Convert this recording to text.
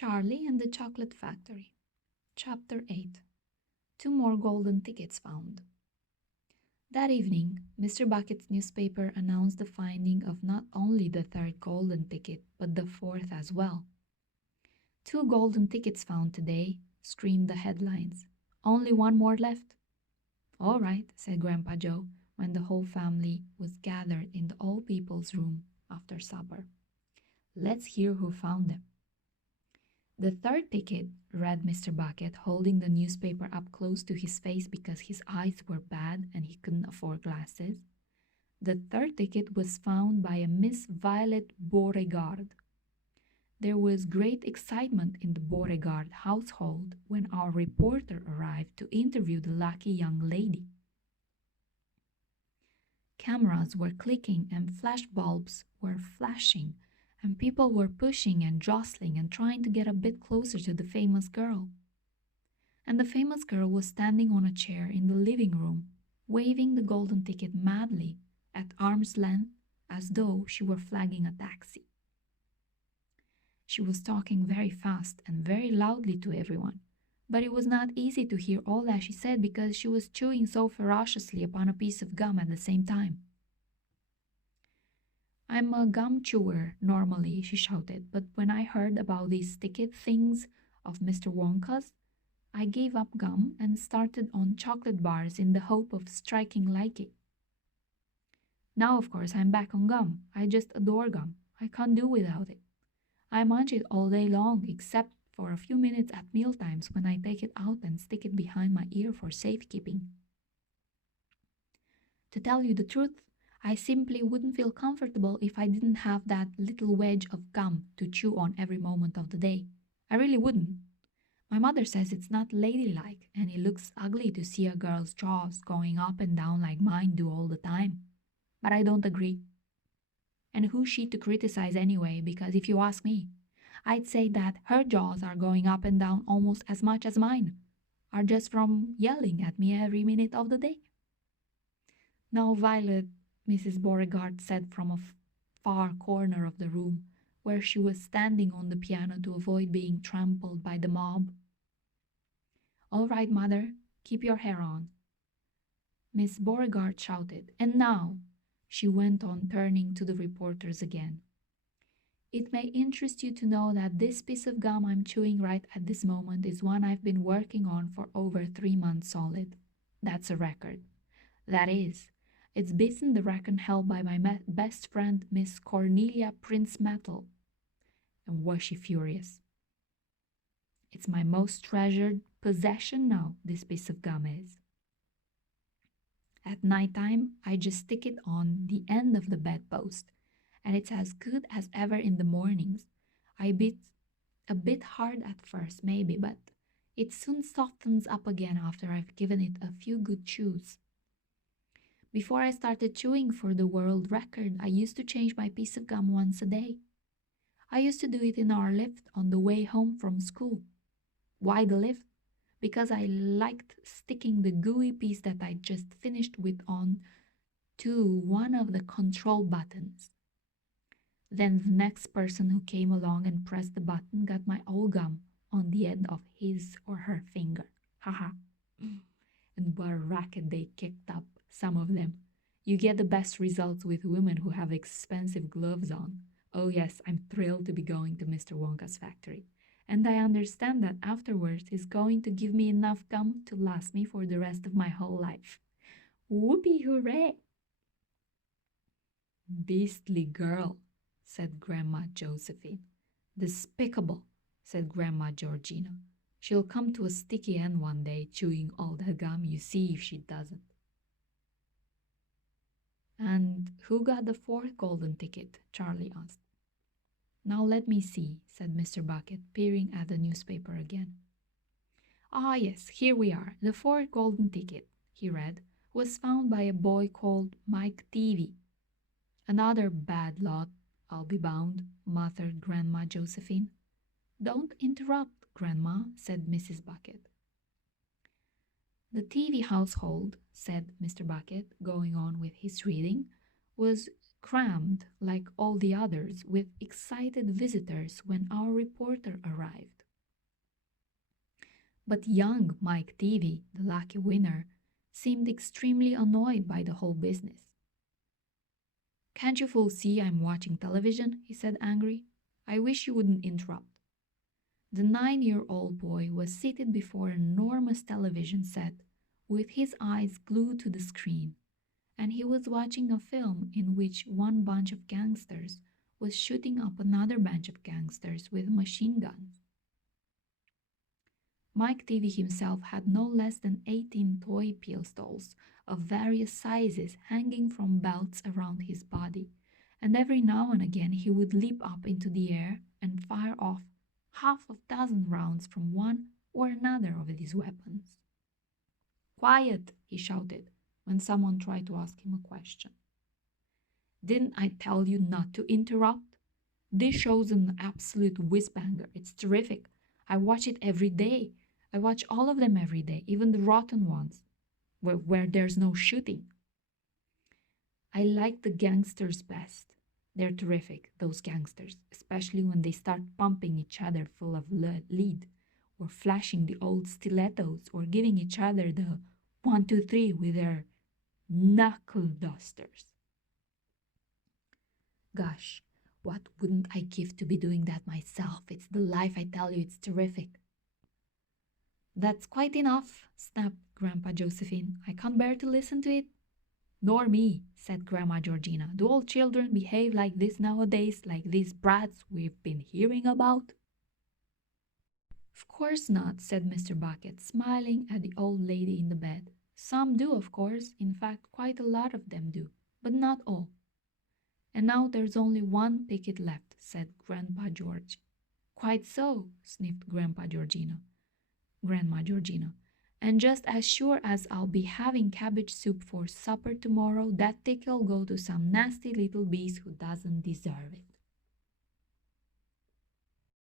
Charlie and the Chocolate Factory. Chapter 8. Two more golden tickets found. That evening, Mr. Bucket's newspaper announced the finding of not only the third golden ticket, but the fourth as well. Two golden tickets found today, screamed the headlines. Only one more left. All right, said Grandpa Joe when the whole family was gathered in the old people's room after supper. Let's hear who found them. The third ticket, read Mr. Bucket, holding the newspaper up close to his face because his eyes were bad and he couldn't afford glasses. The third ticket was found by a Miss Violet Beauregard. There was great excitement in the Beauregard household when our reporter arrived to interview the lucky young lady. Cameras were clicking and flash bulbs were flashing, and people were pushing and jostling and trying to get a bit closer to the famous girl. And the famous girl was standing on a chair in the living room, waving the golden ticket madly at arm's length as though she were flagging a taxi. She was talking very fast and very loudly to everyone, but it was not easy to hear all that she said because she was chewing so ferociously upon a piece of gum at the same time. I'm a gum chewer normally, she shouted, but when I heard about these ticket things of Mr. Wonka's, I gave up gum and started on chocolate bars in the hope of striking like it. Now, of course, I'm back on gum. I just adore gum. I can't do without it. I munch it all day long, except for a few minutes at mealtimes when I take it out and stick it behind my ear for safekeeping. To tell you the truth, I simply wouldn't feel comfortable if I didn't have that little wedge of gum to chew on every moment of the day. I really wouldn't. My mother says it's not ladylike and it looks ugly to see a girl's jaws going up and down like mine do all the time. But I don't agree. And who's she to criticize anyway? Because if you ask me, I'd say that her jaws are going up and down almost as much as mine are just from yelling at me every minute of the day. Now, Violet, Mrs. Beauregard said from a far corner of the room, where she was standing on the piano to avoid being trampled by the mob. All right, Mother, keep your hair on. Miss Beauregard shouted, and now, she went on, turning to the reporters again. It may interest you to know that this piece of gum I'm chewing right at this moment is one I've been working on for over 3 months solid. That's a record. That is, it's beaten the record held by my best friend, Miss Cornelia Prince Metal. And was she furious? It's my most treasured possession now, this piece of gum is. At night time, I just stick it on the end of the bedpost, and it's as good as ever in the mornings. I bit a bit hard at first, maybe, but it soon softens up again after I've given it a few good chews. Before I started chewing for the world record, I used to change my piece of gum once a day. I used to do it in our lift on the way home from school. Why the lift? Because I liked sticking the gooey piece that I just finished with on to one of the control buttons. Then the next person who came along and pressed the button got my old gum on the end of his or her finger. Haha. And what a racket they kicked up, some of them. You get the best results with women who have expensive gloves on. Oh yes, I'm thrilled to be going to Mr. Wonka's factory. And I understand that afterwards he's going to give me enough gum to last me for the rest of my whole life. Whoopee hooray! Beastly girl, said Grandma Josephine. Despicable, said Grandma Georgina. She'll come to a sticky end one day, chewing all that gum, you see if she doesn't. And who got the fourth golden ticket? Charlie asked. Now let me see, said Mr. Bucket, peering at the newspaper again. Ah, yes, here we are. The fourth golden ticket, he read, was found by a boy called Mike Teavee. Another bad lot, I'll be bound, muttered Grandma Josephine. Don't interrupt, Grandma, said Mrs. Bucket. The Teavee household, said Mr. Bucket, going on with his reading, was crammed like all the others with excited visitors when our reporter arrived. But young Mike Teavee, the lucky winner, seemed extremely annoyed by the whole business. "Can't you fools see I'm watching television?" he said angry. "I wish you wouldn't interrupt." The 9-year-old boy was seated before an enormous television set with his eyes glued to the screen, and he was watching a film in which one bunch of gangsters was shooting up another bunch of gangsters with machine guns. Mike Teavee himself had no less than 18 toy pistols of various sizes hanging from belts around his body, and every now and again he would leap up into the air and fire off half a dozen rounds from one or another of these weapons. "Quiet!" he shouted when someone tried to ask him a question. "Didn't I tell you not to interrupt? This show's an absolute whiz-banger. It's terrific. I watch it every day. I watch all of them every day, even the rotten ones, where there's no shooting. I like the gangsters best. They're terrific, those gangsters, especially when they start pumping each other full of lead, or flashing the old stilettos, or giving each other the 1, 2, 3 with their knuckle dusters. Gosh, what wouldn't I give to be doing that myself? It's the life, I tell you, it's terrific." "That's quite enough," snapped Grandpa Josephine. "I can't bear to listen to it." "Nor me," said Grandma Georgina. "Do all children behave like this nowadays, like these brats we've been hearing about?" "Of course not," said Mr. Bucket, smiling at the old lady in the bed. "Some do, of course. In fact, quite a lot of them do, but not all." "And now there's only one ticket left," said Grandpa George. "Quite so," sniffed Grandma Georgina. "And just as sure as I'll be having cabbage soup for supper tomorrow, that ticket'll go to some nasty little beast who doesn't deserve it."